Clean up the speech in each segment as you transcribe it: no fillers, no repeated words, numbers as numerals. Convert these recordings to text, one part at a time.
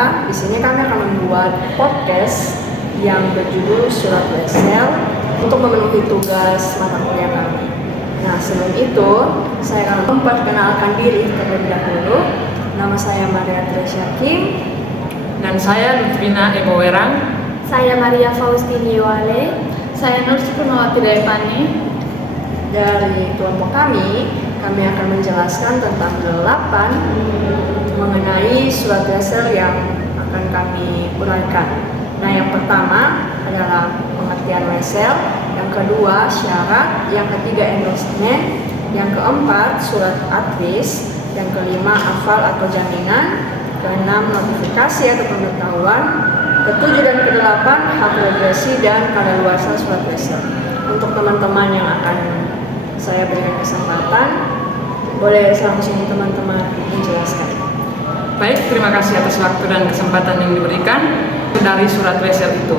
bahwa di sini kami akan membuat podcast yang berjudul Surat Wesel untuk memenuhi tugas mata kuliah kami. Nah, sebelum itu saya akan memperkenalkan diri terlebih dahulu. Nama saya Maria Tresya Kim. Dan saya Lutfina Ebo Werang. Saya Maria Faustini Wale. Saya Nur Supurnawati Dayapani. Dari kelompok kami akan menjelaskan tentang 8 mengenai surat Wesel yang akan kami uraikan. Nah, yang pertama adalah pengertian Wesel, yang kedua syarat, yang ketiga endorsement, yang keempat surat advis, yang kelima hafal atau jaminan, keenam notifikasi atau pemberitahuan, ketujuh dan kedelapan hak regresi dan kadaluarsa surat Wesel. Untuk teman-teman yang akan saya berikan kesempatan, boleh langsung teman-teman menjelaskan. Baik, terima kasih atas waktu dan kesempatan yang diberikan dari surat Wesel itu.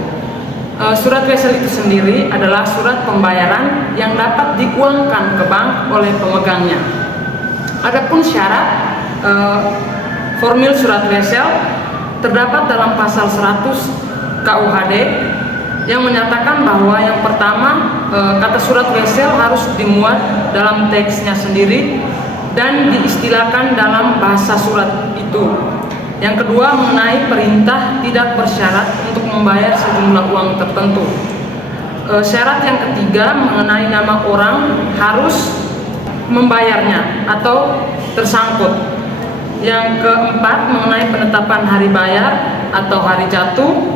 Surat Wesel itu sendiri adalah surat pembayaran yang dapat diuangkan ke bank oleh pemegangnya. Adapun syarat formil surat Wesel terdapat dalam pasal 100 KUHD yang menyatakan bahwa yang pertama kata surat Wesel harus dimuat dalam teksnya sendiri dan diistilahkan dalam bahasa surat itu. Yang kedua mengenai perintah tidak bersyarat untuk membayar sejumlah uang tertentu. Syarat yang ketiga mengenai nama orang harus membayarnya atau tersangkut. Yang keempat mengenai penetapan hari bayar atau hari jatuh.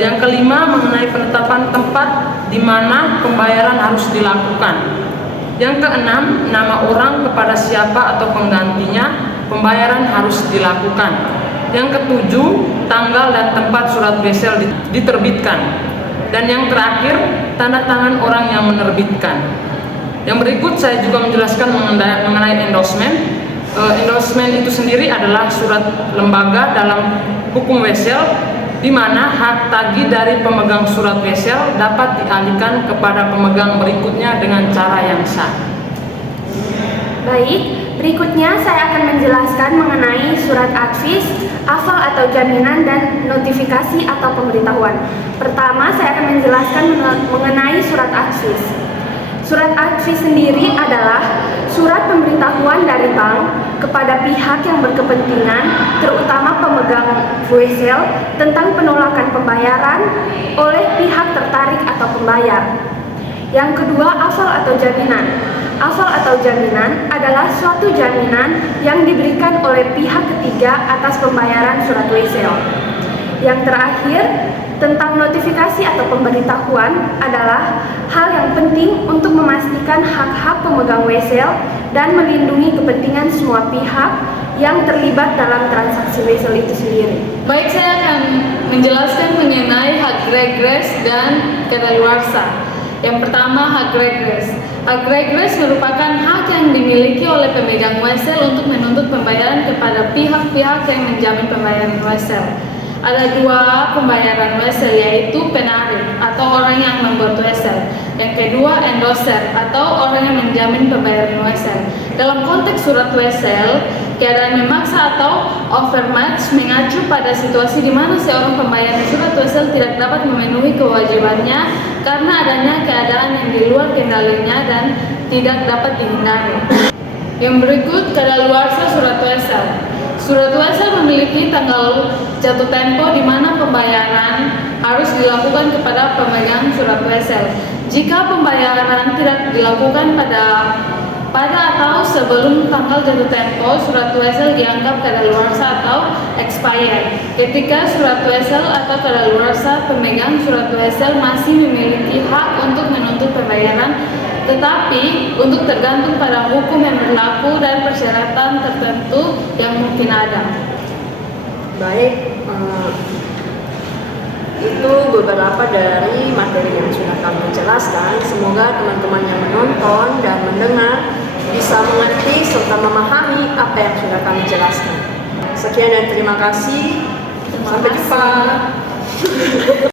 Yang kelima mengenai penetapan tempat di mana pembayaran harus dilakukan. Yang keenam, nama orang kepada siapa atau penggantinya pembayaran harus dilakukan. Yang ketujuh, tanggal dan tempat surat Wesel diterbitkan. Dan yang terakhir, tanda tangan orang yang menerbitkan. Yang berikut saya juga menjelaskan mengenai endorsement. Endorsement itu sendiri adalah surat lembaga dalam hukum Wesel di mana hak tagih dari pemegang surat Wesel dapat dialihkan kepada pemegang berikutnya dengan cara yang sah. Baik, berikutnya saya akan menjelaskan mengenai surat advis, hafal atau jaminan, dan notifikasi atau pemberitahuan. Pertama, saya akan menjelaskan mengenai surat advis. Surat advis sendiri adalah surat pemberitahuan dari bank kepada pihak yang berkepentingan, terutama pemegang Wesel, tentang penolakan pembayaran oleh pihak tertarik atau pembayar. Yang kedua, hafal atau jaminan. Hafal atau jaminan adalah suatu jaminan yang diberikan oleh pihak ketiga atas pembayaran surat Wesel. Yang terakhir, tentang notifikasi atau pemberitahuan adalah hal yang penting untuk memastikan hak-hak pemegang Wesel dan melindungi kepentingan semua pihak yang terlibat dalam transaksi Wesel itu sendiri. Baik, saya akan menjelaskan mengenai hak regres dan kadaluarsa. Yang pertama, hak regres. Hak regres merupakan hak yang dimiliki oleh pemegang Wesel untuk menuntut pembayaran kepada pihak-pihak yang menjamin pembayaran Wesel. Ada dua pembayaran Wesel, yaitu penarik atau orang yang membuat Wesel. Yang kedua, endorser atau orang yang menjamin pembayaran Wesel. Dalam konteks surat Wesel, keadaan memaksa atau overmatch mengacu pada situasi di mana seorang pembayar surat Wesel tidak dapat memenuhi kewajibannya karena adanya keadaan yang di luar kendalinya dan tidak dapat dihindari. Yang berikut, kadaluarsa surat Wesel. Surat Wesel memiliki tanggal jatuh tempo di mana pembayaran harus dilakukan kepada pemegang surat Wesel. Jika pembayaran tidak dilakukan pada atau sebelum tanggal jatuh tempo, surat Wesel dianggap kadaluarsa atau expired. Ketika surat Wesel atau kadaluarsa, pemegang surat Wesel masih memiliki hak untuk menuntut pembayaran, tetapi untuk tergantung pada hukum yang berlaku dan persyaratan tertentu yang mungkin ada. Baik, itu beberapa dari materi yang sudah kami jelaskan. Semoga teman-teman yang menonton dan mendengar bisa mengerti serta memahami apa yang sudah kami jelaskan. Sekian dan terima kasih. Sampai jumpa.